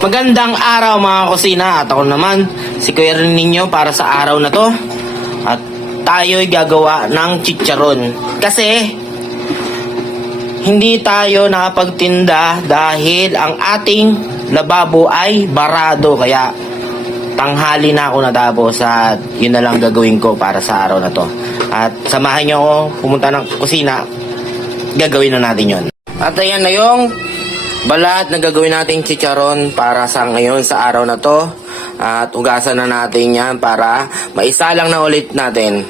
Magandang araw mga kusina at ako naman si Kuya rin ninyo para sa araw na to. At tayo'y gagawa ng chicharon. Kasi hindi tayo nakapagtinda dahil ang ating lababo ay barado. Kaya tanghali na ako natapos at yun na lang gagawin ko para sa araw na to. At samahan nyo ako pumunta ng kusina. Gagawin na natin yun. At ayan na yung balat na gagawin natin chicharon para sa ngayon sa araw na to. At hugasan na natin yan para maisalang na ulit natin.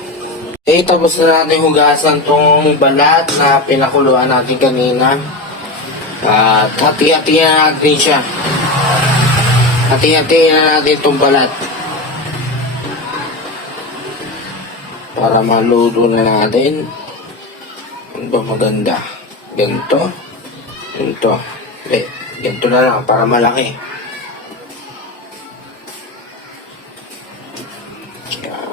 Okay, tapos na natin hugasan tong balat na pinakuluan natin kanina. At hati-hatihan natin siya. Hati-hatihan na natin tong balat. Para maluto na natin. Ano ba maganda? Ganito. Ganito. Ganito na lang para malaki. Yan.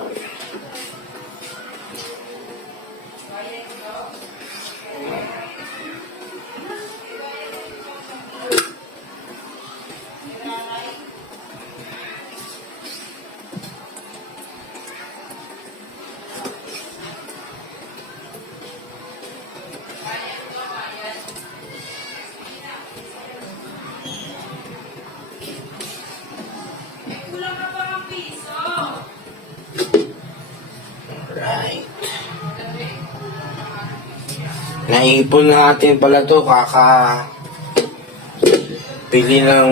Right. Naipon natin pala to pili ng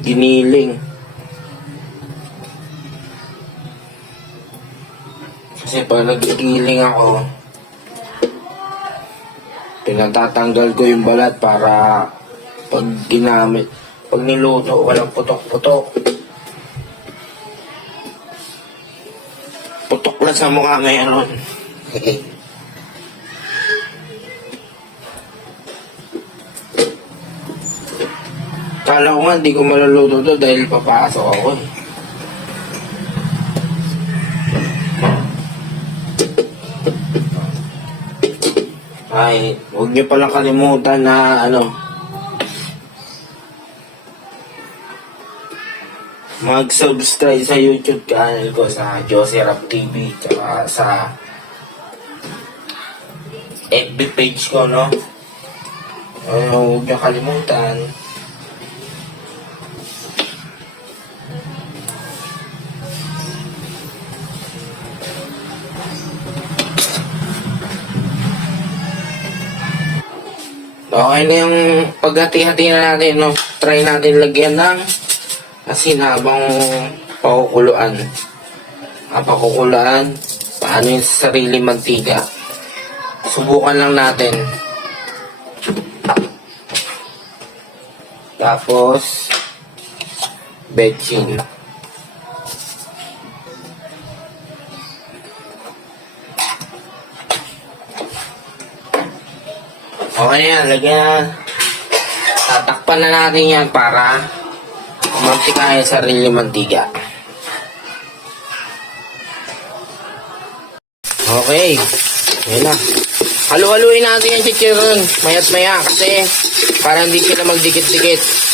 giniling. Kasi pag nagigiling ako, pinatatanggal ko yung balat para pag ginamit, pag niluto, walang putok-putok. Putok lang sa mukha ngayon. Kala ko nga hindi ko maluluto to dahil papasok ako eh. Ay, huwag niyo palang kalimutan na mag-subscribe sa YouTube channel ko sa Josie Rap TV tsaka sa FB page ko, no? Huwag niyo kalimutan. Okay na yung paghati-hati na natin, no? Try natin lagyan ng asin habang pakukuluan. Pakukuluan, paano yung sarili mantika. Subukan lang natin. Tapos, betchin. Okay na yan, lagyan. Tatakpan na natin yan para mantika yung sarili mantika. Okay. Ayan na. Halu-haluin natin yung chicharon. Mayat maya kasi para hindi sila magdikit-dikit.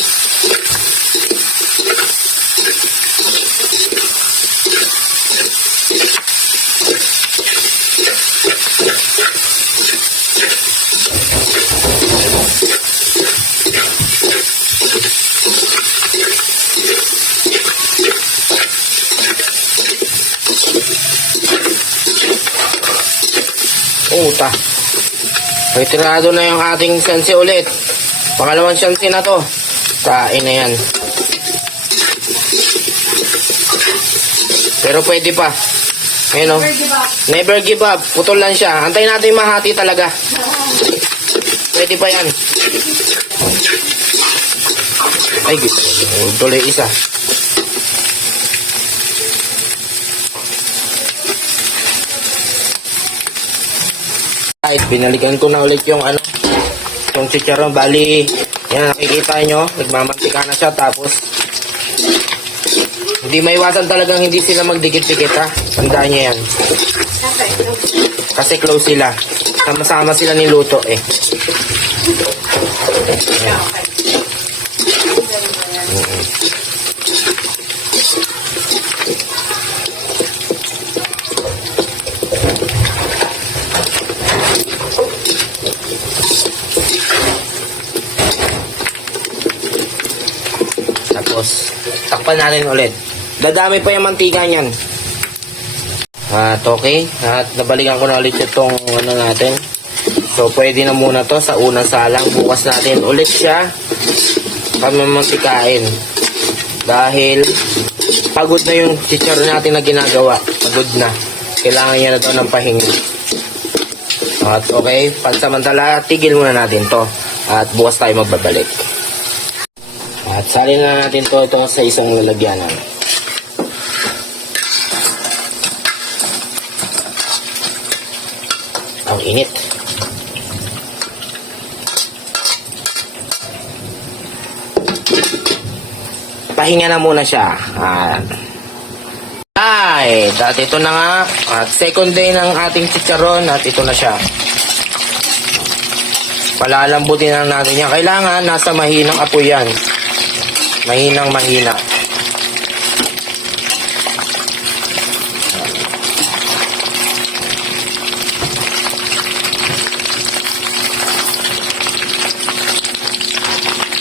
Puta. Retirado na yung ating shansi ulit. Pangalawang shansi na to. Kain na yan. Pero pwede pa. Ayun o. Never give up. Putol lang siya. Antayin natin mahati talaga. Pwede pa yan. Ay, tuloy isa. Right, binalikan ko na ulit yung yung chicharon. Bali, yan nakikita nyo, nagmamantika na siya. Tapos, hindi maiwasan talagang hindi sila magdikit-dikit, ha. Tandaan nyo yan. Kasi close sila. Sama-sama sila niluto, eh. Ayan. Tapos, takpan natin ulit. Dadami pa yung mantika niyan. At okay. At nabalikan ko na ulit itong ano natin. So, pwede na muna to sa unang salang. Bukas natin ulit siya pamamantikain. Dahil pagod na yung chicharon natin na ginagawa. Pagod na. Kailangan niya na to ng pahinga. At okay, pansamantala, tigil muna natin to. At bukas tayo magbabalik. At salin na natin to ito sa isang lalagyanan. Ang init. Pahinga na muna siya. At ito na nga. At second day ng ating chicharon. At ito na siya. Palalambutin na natin yan. Kailangan nasa mahinang apoy yan. Mahinang mahina.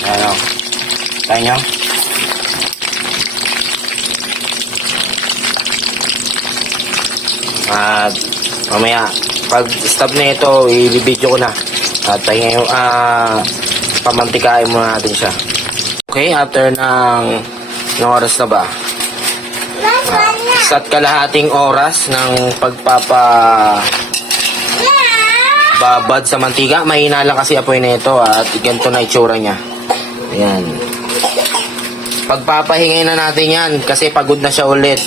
Ano? Tayo nyo? At mamaya, pag stop na ito, i-video ko na. At tayo pamantikain muna natin siya. Okay, after ng oras na ba? Isa't kalahating oras ng babad sa mantika. Mahina lang kasi apoy na ito at ganito na itsura niya. Ayan. Pagpapahingay na natin yan kasi pagod na siya ulit.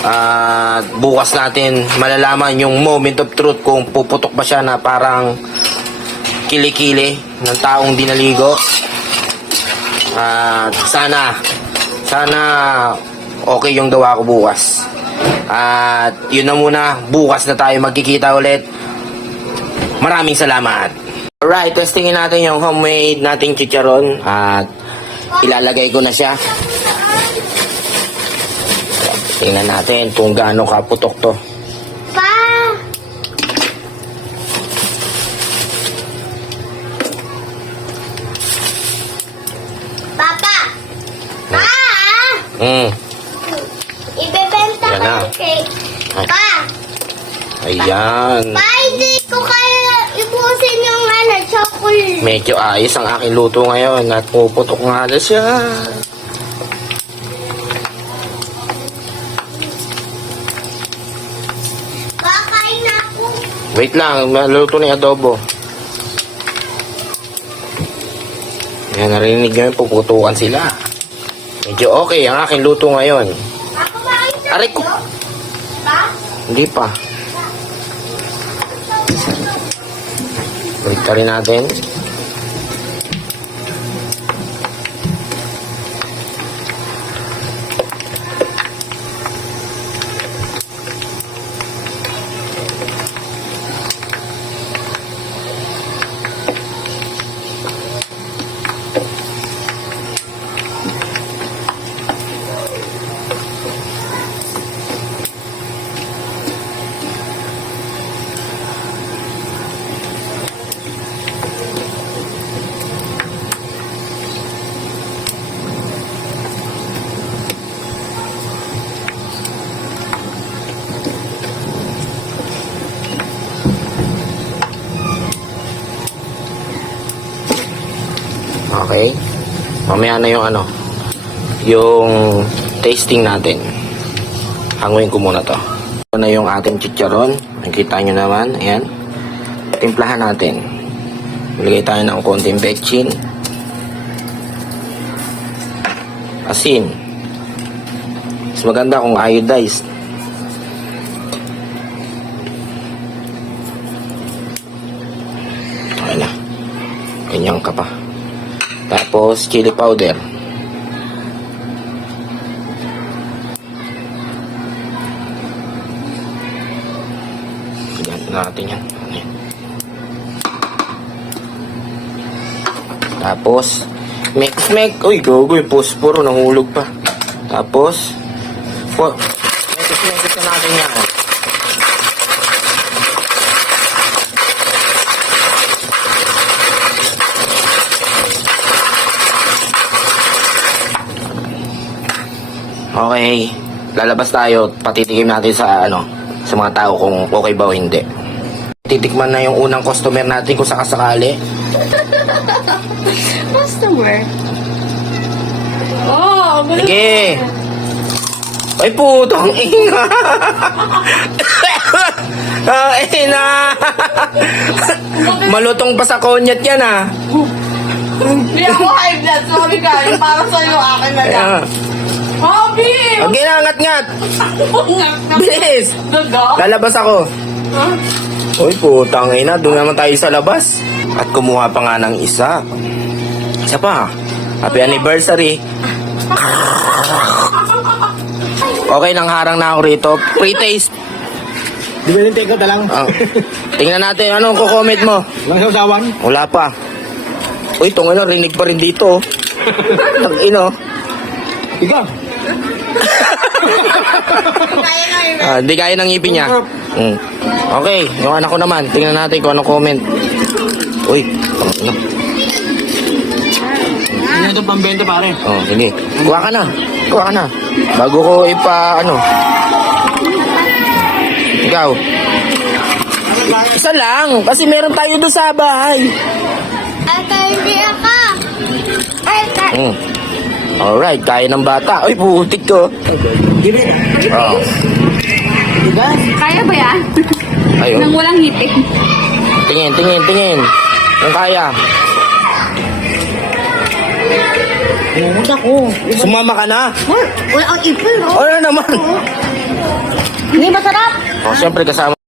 At bukas natin malalaman yung moment of truth kung puputok ba siya na parang kilikili ng taong dinaligo. At sana okay yung gawa ko bukas. At yun na muna, bukas na tayo magkikita ulit. Maraming salamat. Alright, testingin natin yung homemade nating chicharon. At ilalagay ko na siya. Tingnan natin kung gaano kaputok to. Papa! Pa! Ibebenta Yan ko na. yung cake. Pa! Ayan. Pa, hindi ko kaya ibusin yung chocolate. Medyo ayos ang aking luto ngayon at puputok nga na siya. Kakain na ako. Wait lang, maluto na yung adobo. Yan, narinig nyo yung puputukan sila. Medyo okay ang aking luto ngayon. Ako bakit na Aray ko. Pa? Hindi pa. Wait ka rin natin. Okay? Mamaya na yung yung tasting natin. Hanguin ko muna to. Ito na yung ating chicharon. Nakita nyo naman. Ayan. Timplahan natin. Maligay tayo ng konting betchin. Asin. Mas maganda kung iodized. Okay na. Ganyan ka pa. Tapos, chili powder. Ganyan natin yan. Tapos, Mix. Uy, gogo yung posporo, nahulog pa. Tapos, mix na natin yan. Okay, lalabas tayo, patitikim natin sa sa mga tao kung okay ba o hindi. Titikman na yung unang customer natin kung sakasakali. Customer. Oh, Sige. Ay putang ina. Ina. Malutong pa sa konyat yan ah. Hindi ako high blood. Sabi ka, yung para sa'yo, akin na lang. Ah. Hobby! Okay na, ngat-ngat. Bilis. Daga? Lalabas ako. Uy, putang ina. Doon naman tayo sa labas. At kumuha pa nga ng isa. Isa pa. Happy anniversary. Okay, nang harang na ako rito. Pre-taste. Di ba yung take out lang? Ah. Tingnan natin. Anong kukomment mo? Walang sausawan? Wala pa. Uy, itong rinig pa rin dito. Tang-ino. Ikaw? Hindi kaya ng ngipin niya. Mm. Okay, yung anak ko naman. Tingnan natin kung anong comment. Uy, tang-ino. Hindi na ito pambenta pare. Oh, sige. Kuha ka na. Bago ko Ikaw. Isa lang. Kasi meron tayo doon sa bahay. Ay, hindi ako. Ay, Mm. Alright, kaya ng bata. Ay, putik ko. Give it. Oh. Diba? Kaya ba yan? Ayun. Nang walang ngipin. Tingin. Yung kaya. Pumunta ko. Sumama ka na. wala ang ipin, oh. Ano naman? Hindi masarap. Oh, siyempre kasama